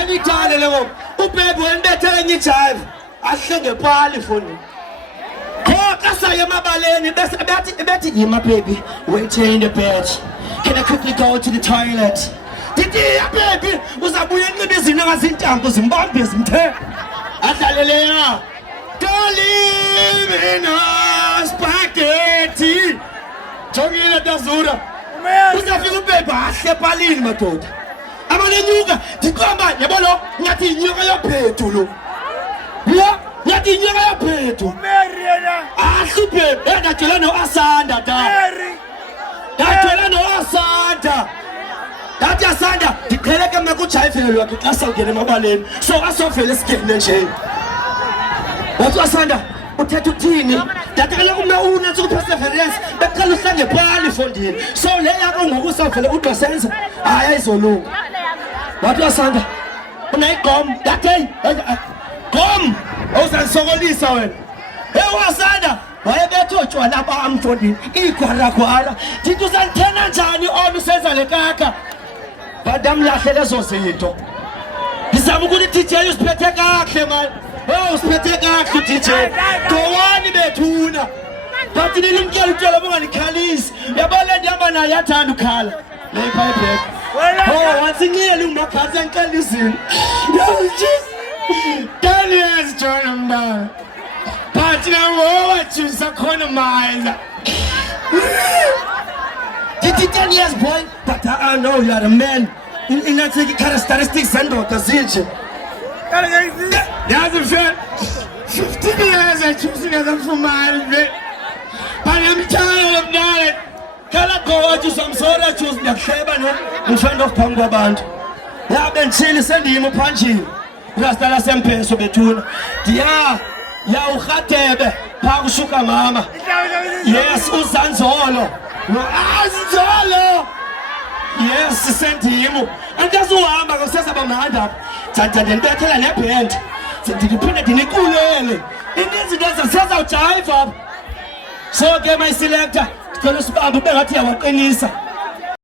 Anidale leyo ubhebe wembethe ngijive ahlenge pali foni Khoka saye emabaleni bese bethi yima baby wait here in the bed can I quickly go to the toilet Didi ya baby uzabuya enxibe izina ngazintambo zimbambe zimthe adlalele ya Don't leave in a spaghetti Jongile dazura Uzafika ubhebe ahle palini madoda Amanenyuka ndiqamba yabona ngathi inyoka yaphethu lo Ya ngathi inyoka yaphethu Mary yena Ahluphe ndacela noAsanda da Mary Ndacela noAsanda Dathi Asanda ndiqheleke makujayivele wakhe xa sawungena emabaleni so asovele sigene nje Wathi Asanda uthetha uthini Dathi kaloku mina unethu perseverance beqala uhlange phali fondini so le yakho ngokusavele uDosenza hayi ayizolunga Wathi Asanda unayigqom dathi hey gqom awuzangisokolisa wena hey Asanda wayebethe utshwala bamfondini igwaragwala thithi usanithena njani ona usenza lekaka badamlahle lezo zinto ngizama ukuthi DJ usiphethe kahle man usiphethe kahle DJ dowani bethuna bathi nilimkela utshela bonganikhalisi yabona ndihamba naye yathanda ukhala lepha ebhek wansingiyele ungaphansi yancela izini Daniel's John mba Bathi nawo wajusa khona mine Did 10 years boy but I know you are a man in that characteristics and zinje Yazi mfana 15 years I choose ngaza mfumani ve Banamtshaya mdala Kala gowathi samsora choose ndakuhleba no mfana ophambi kwabantu Yabe ngithini sendimo phanjini Rasta la sempeso bethuna ya ukhatebe pha kushuka mama Yes uzanzolo Azolo Yes sendimo andazuhamba kusasa bamhanda thatha ndibethela neband ndiphinde ndinikulele ininzi leza sezawujive so ke my selector cela sibambe bengathi yawaqinisa